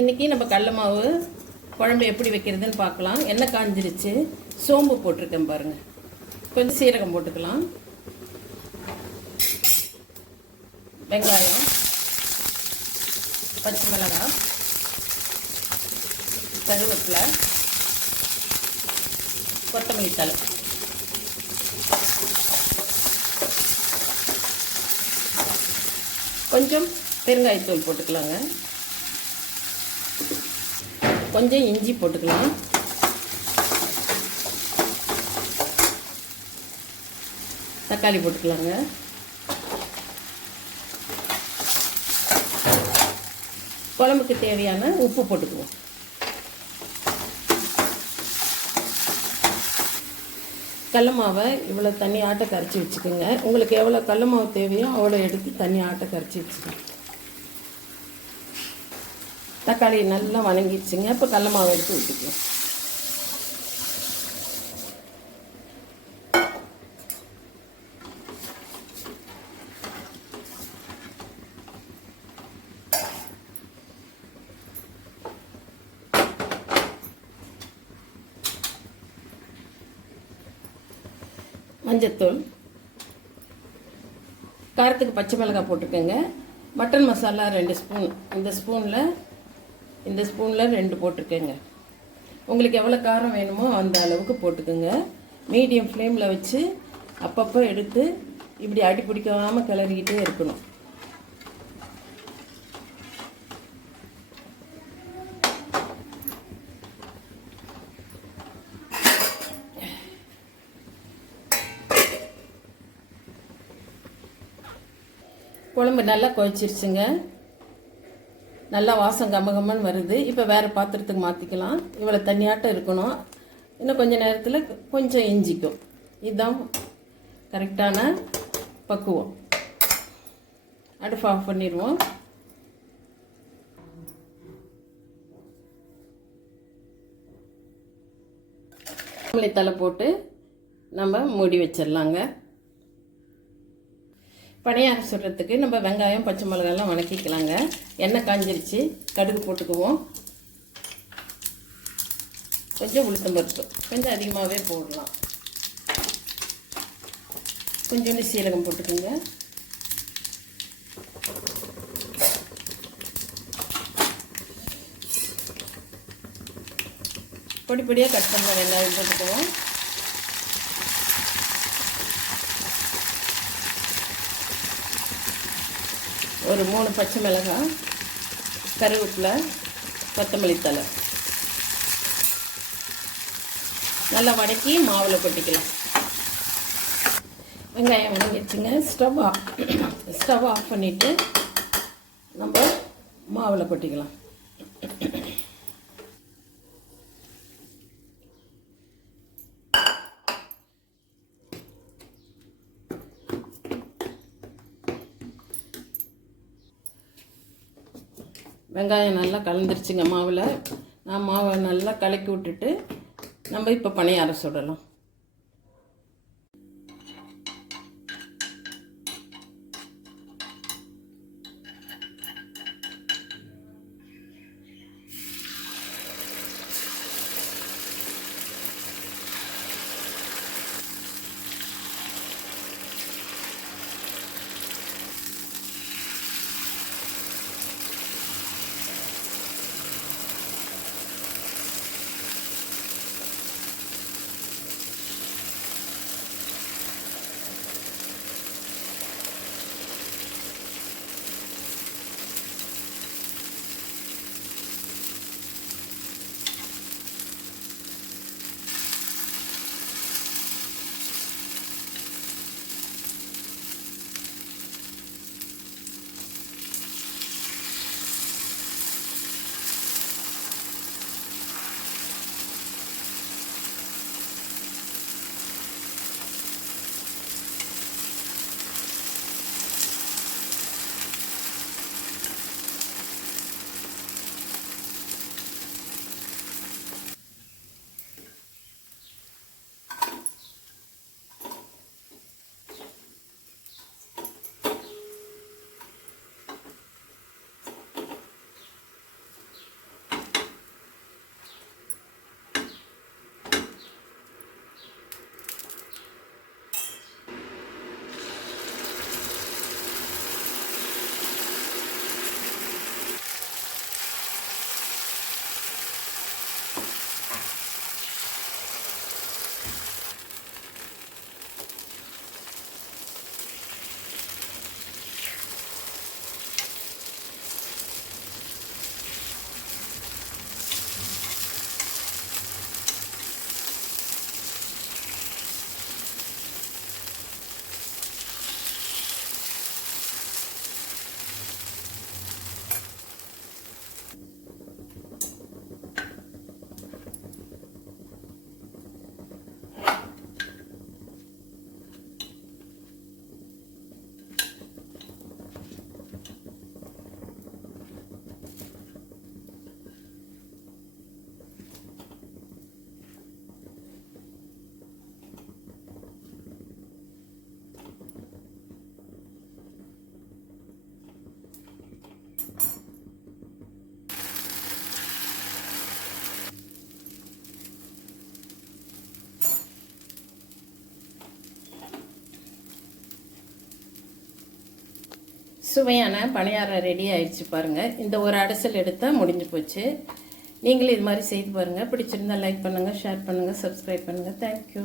இன்றைக்கி நம்ம கடல மாவு குழம்பு எப்படி வைக்கிறதுன்னு பார்க்கலாம். எண்ணெய் காஞ்சிருச்சு. சோம்பு போட்டிருக்கேன் பாருங்கள் கொஞ்சம் சீரகம் போட்டுக்கலாம். வெங்காயம் பச்சை மிளகாய் கருவேப்பிலை கொத்தமல்லி தழை. கொஞ்சம் பெருங்காயத்தூள் போட்டுக்கலாங்க. கொஞ்சம் இஞ்சி போட்டுக்கலாம். தக்காளி போட்டுக்கலாங்க. குழம்புக்கு தேவையான உப்பு போட்டுக்குவோம். கடல மாவை இவ்வளோ தண்ணி ஆட்டை கரைச்சி வச்சுக்கோங்க. உங்களுக்கு எவ்வளோ கடல மாவு தேவையோ அவ்வளோ எடுத்து தண்ணி ஆட்டை கரைச்சி வச்சுக்கோங்க தக்காளி நல்லா வணங்கிடுச்சுங்க. இப்போ கடல மாவு எடுத்து ஊற்றிக்குவோம் மஞ்சத்தூள். காரத்துக்கு பச்சை மிளகாய் போட்டுக்கோங்க. மட்டன் மசாலா ரெண்டு ஸ்பூன். இந்த ஸ்பூனில் இந்த ஸ்பூனில் ரெண்டு போட்டிருக்கேங்க. உங்களுக்கு எவ்வளோ காரம் வேணுமோ அந்த அளவுக்கு போட்டுக்கோங்க. மீடியம் ஃப்ளேமில் வச்சு அப்பப்போ எடுத்து இப்படி அடி பிடிக்காமல் கிளறிக்கிட்டே இருக்கணும். குழம்பு நல்லா கொதிச்சிருச்சுங்க. நல்லா வாசம் கமகமன்னு வருது. இப்போ வேறு பாத்திரத்துக்கு மாற்றிக்கலாம் இவ்வளோ தண்ணியாட்டம் இருக்கணும். இன்னும் கொஞ்சம் நேரத்தில் கொஞ்சம் இஞ்சிக்கும். இதுதான் கரெக்டான பக்குவம். அடுப்பு ஆஃப் பண்ணிடுவோம். தலை போட்டு நம்ம மூடி வச்சிடலாங்க. பணியாரம் சுடுறதுக்கு நம்ம வெங்காயம் பச்சை மிளகாயெல்லாம் வணக்கிக்கலாங்க. எண்ணெய் காஞ்சிருச்சு. கடுகு போட்டுக்குவோம். கொஞ்சம் உளுத்தம் பருப்பு. கொஞ்சம் அதிகமாகவே போடலாம். கொஞ்சோண்டு சீரகம் போட்டுக்கோங்க. பொடி பொடியாக கட் பண்ண வெங்காயம் போட்டுக்குவோம். ஒரு மூணு பச்சை மிளகாய் கருவேப்பிலை கொத்தமல்லி தழை. நல்லா வதக்கி மாவில் கொட்டிக்கலாம். வெங்காயம் வதங்கிடுச்சுங்க. ஸ்டவ் ஆஃப் ஸ்டவ் ஆஃப் பண்ணிவிட்டு நம்ம மாவில் கொட்டிக்கலாம். வெங்காயம் நல்லா கலந்துருச்சுங்க மாவில். நான் மாவை நல்லா கலக்கி விட்டுட்டு நம்ம இப்போ பணியாரம் சுடலாம். சுவையான பணியாரம் ரெடி ஆயிடுச்சு பாருங்கள் இந்த ஒரு அடைசல் எடுத்தால் முடிஞ்சு போச்சு. நீங்களும் இது மாதிரி செய்து பாருங்கள் பிடிச்சிருந்தா லைக் பண்ணுங்கள் ஷேர் பண்ணுங்கள் சப்ஸ்கிரைப் பண்ணுங்கள் தேங்க்யூ